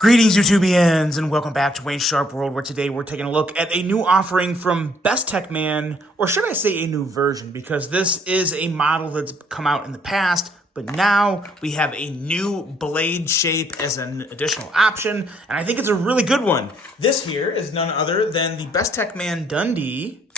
Greetings, YouTubians, and welcome back to Wayne Sharp World, where today we're taking a look at a new offering from Best Tech Man, or should I say a new version, because this is a model that's come out in the past, but now we have a new blade shape as an additional option, and I think it's a really good one. This here is none other than the Best Tech Man Dundee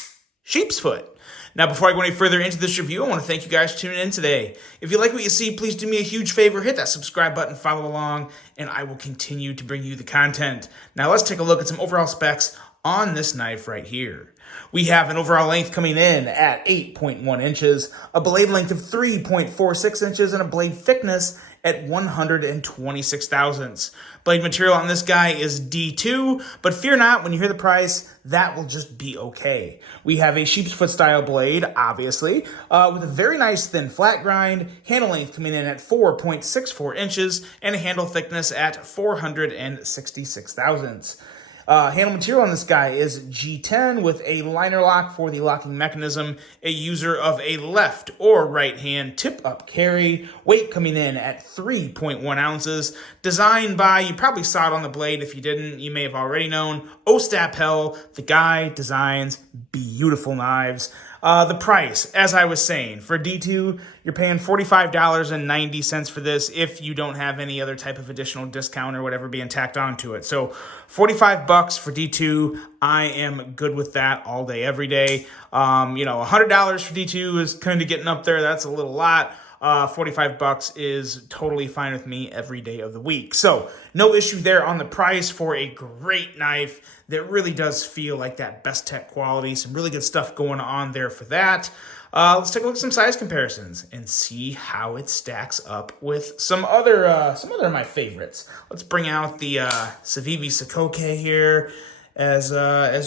Sheep's Foot. Now, before I go any further into this review, I want to thank you guys for tuning in today. If you like what you see, please do me a huge favor, hit that subscribe button, follow along, and I will continue to bring you the content. Now, let's take a look at some overall specs on this knife right here. We have an overall length coming in at 8.1 inches, a blade length of 3.46 inches, and a blade thickness at 126 thousandths. Blade material on this guy is D2, but fear not, when you hear the price, that will just be okay. We have a sheep's foot style blade, obviously, with a very nice thin flat grind, handle length coming in at 4.64 inches, and a handle thickness at 466 thousandths. Handle material on this guy is G10 with a liner lock for the locking mechanism, a user of a left or right hand tip up carry, weight coming in at 3.1 ounces, designed by, you probably saw it on the blade. If you didn't, you may have already known, Ostapel. The guy designs beautiful knives. The price, as I was saying, for D2, you're paying $45.90 for this if you don't have any other type of additional discount or whatever being tacked onto it. So $45 for D2, I am good with that all day, every day. $100 for D2 is kind of getting up there. That's a little lot. $45 is totally fine with me every day of the week. So no issue there on the price for a great knife that really does feel like that Best Tech quality. Some really good stuff going on there for that. Let's take a look at some size comparisons and see how it stacks up with some other of my favorites. Let's bring out the Civivi Sikoke here, as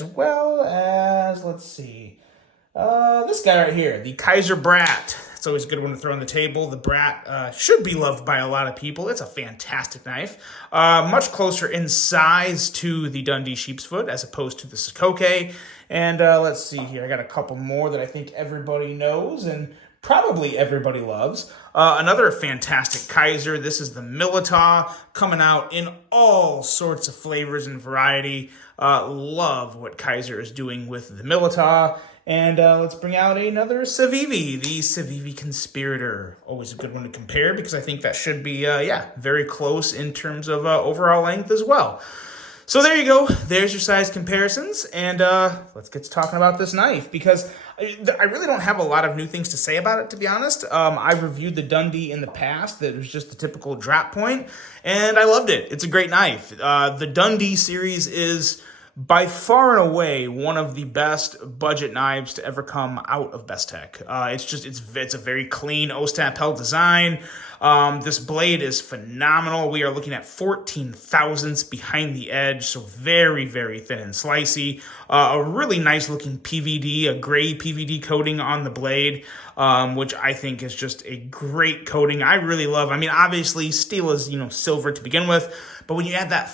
well as, let's see, this guy right here, the Kaiser Brat. It's always a good one to throw on the table. The Brat should be loved by a lot of people. It's a fantastic knife. Much closer in size to the Dundee Sheep's Foot as opposed to the Sikoke. And let's see here. I got a couple more that I think everybody knows and probably everybody loves. Another fantastic Kaiser. This is the Milita, coming out in all sorts of flavors and variety. Love what Kaiser is doing with the Milita. And let's bring out another Civivi, the Civivi Conspirator. Always a good one to compare because I think that should be, very close in terms of overall length as well. So there you go. There's your size comparisons. And let's get to talking about this knife because I really don't have a lot of new things to say about it, to be honest. I've reviewed the Dundee in the past. That was just the typical drop point, and I loved it. It's a great knife. The Dundee series is by far and away one of the best budget knives to ever come out of Best Tech. It's a very clean Ostapel design. This blade is phenomenal. We are looking at 14 thousandths behind the edge, so very, very thin and slicey. A really nice looking PVD, a gray PVD coating on the blade, which I think is just a great coating. I really love. I mean, obviously steel is, silver to begin with, but when you add that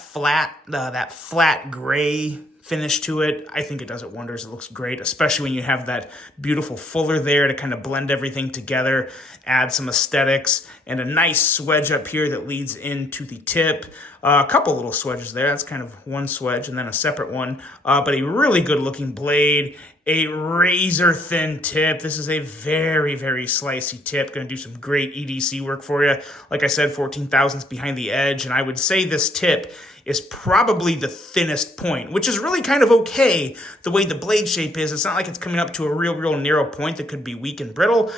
flat gray finish to it, I think it does it wonders. It looks great, especially when you have that beautiful fuller there to kind of blend everything together, add some aesthetics, and a nice swedge up here that leads into the tip. A couple little swedges there. That's kind of one swedge and then a separate one, but a really good looking blade. A razor thin tip. This is a very, very slicey tip. Going to do some great EDC work for you. Like I said, 14 thousandths behind the edge, and I would say this tip is probably the thinnest point, which is really kind of okay the way the blade shape is. It's not like it's coming up to a real narrow point that could be weak and brittle.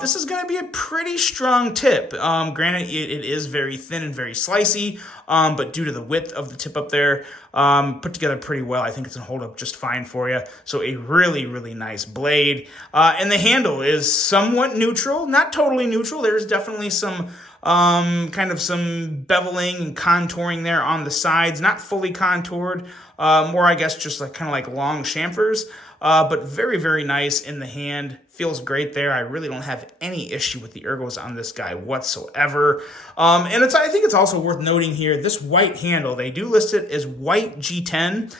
This is going to be a pretty strong tip. Granted, it is very thin and very slicey, but due to the width of the tip up there, put together pretty well. I think it's going to hold up just fine for you. So a really, really nice blade. And the handle is somewhat neutral, not totally neutral. There's definitely some kind of some beveling and contouring there on the sides, not fully contoured, more I guess just kind of like long chamfers, but very, very nice in the hand. Feels great there. I really don't have any issue with the ergos on this guy whatsoever. And I think it's also worth noting here, this white handle, they do list it as white G10.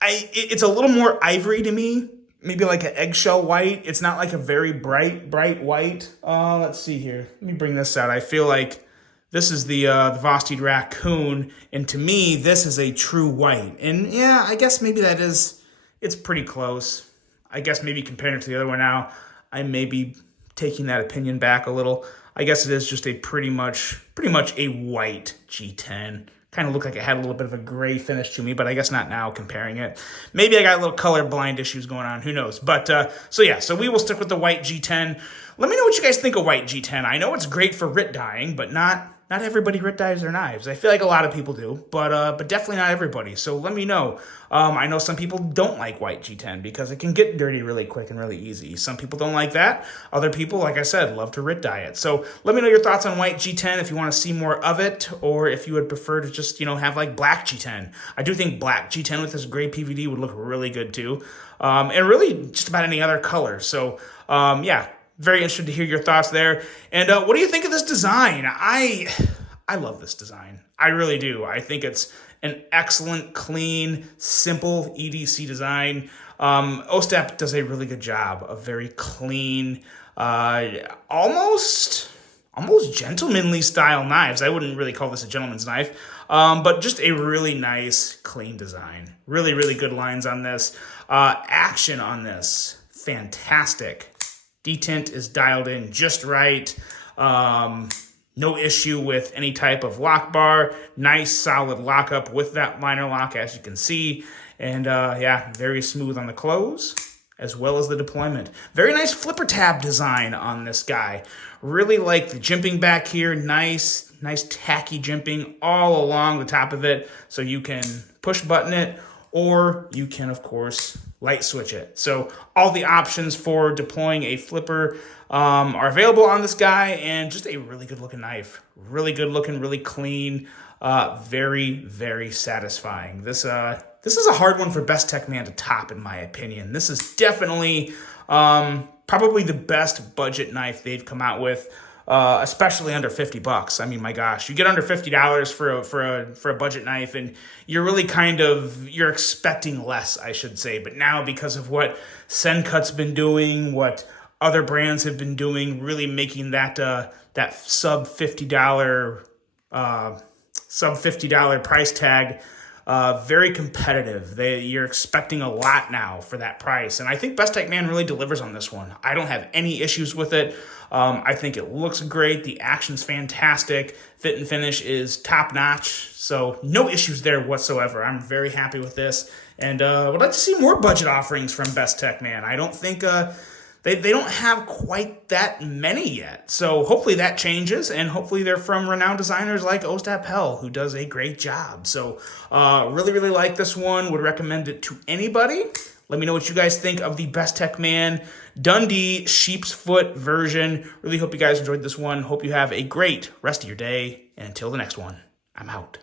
It's a little more ivory to me, maybe like an eggshell white. It's not like a very bright white. Let's see here. Let me bring this out. I feel like This is the Vosteed Raccoon, and to me, this is a true white. And yeah, I guess maybe it's pretty close. I guess maybe comparing it to the other one now, I may be taking that opinion back a little. I guess it is just a pretty much a white G10. Kind of looked like it had a little bit of a gray finish to me, but I guess not now comparing it. Maybe I got a little color blind issues going on. Who knows? But so we will stick with the white G10. Let me know what you guys think of white G10. I know it's great for writ dyeing, but not everybody writ dyes their knives. I feel like a lot of people do, but definitely not everybody. So let me know. I know some people don't like white G10 because it can get dirty really quick and really easy. Some people don't like that. Other people, like I said, love to writ dye it. So let me know your thoughts on white G10 if you want to see more of it, or if you would prefer to just, have like black G10. I do think black G10 with this gray PVD would look really good too. And really just about any other color. So yeah. Very interested to hear your thoughts there. And what do you think of this design? I love this design. I really do. I think it's an excellent, clean, simple EDC design. OSTEP does a really good job of very clean, almost gentlemanly style knives. I wouldn't really call this a gentleman's knife, but just a really nice, clean design. Really, really good lines on this. Action on this, fantastic. Detint is dialed in just right. No issue with any type of lock bar. Nice solid lockup with that liner lock, as you can see. And yeah, very smooth on the close as well as the deployment. Very nice flipper tab design on this guy. Really like the jimping back here. Nice tacky jimping all along the top of it. So you can push button it, or you can, of course, light switch it. So all the options for deploying a flipper are available on this guy, and just a really good looking knife. Really good looking, really clean, very, very satisfying. This is a hard one for Best Tech Man to top, in my opinion. This is definitely probably the best budget knife they've come out with. Especially under $50. I mean, my gosh, you get under $50 for a budget knife, and you're really you're expecting less, I should say. But now, because of what Sencut's been doing, what other brands have been doing, really making that sub $50 price tag very competitive. You're expecting a lot now for that price. And I think Best Tech Man really delivers on this one. I don't have any issues with it. I think it looks great. The action's fantastic. Fit and finish is top notch. So no issues there whatsoever. I'm very happy with this. And would like to see more budget offerings from Best Tech Man. I don't think they don't have quite that many yet. So hopefully that changes, and hopefully they're from renowned designers like Ostap Hell, who does a great job. So really, really like this one. Would recommend it to anybody. Let me know what you guys think of the Best Tech Man Dundee Sheep's Foot version. Really hope you guys enjoyed this one. Hope you have a great rest of your day. And until the next one, I'm out.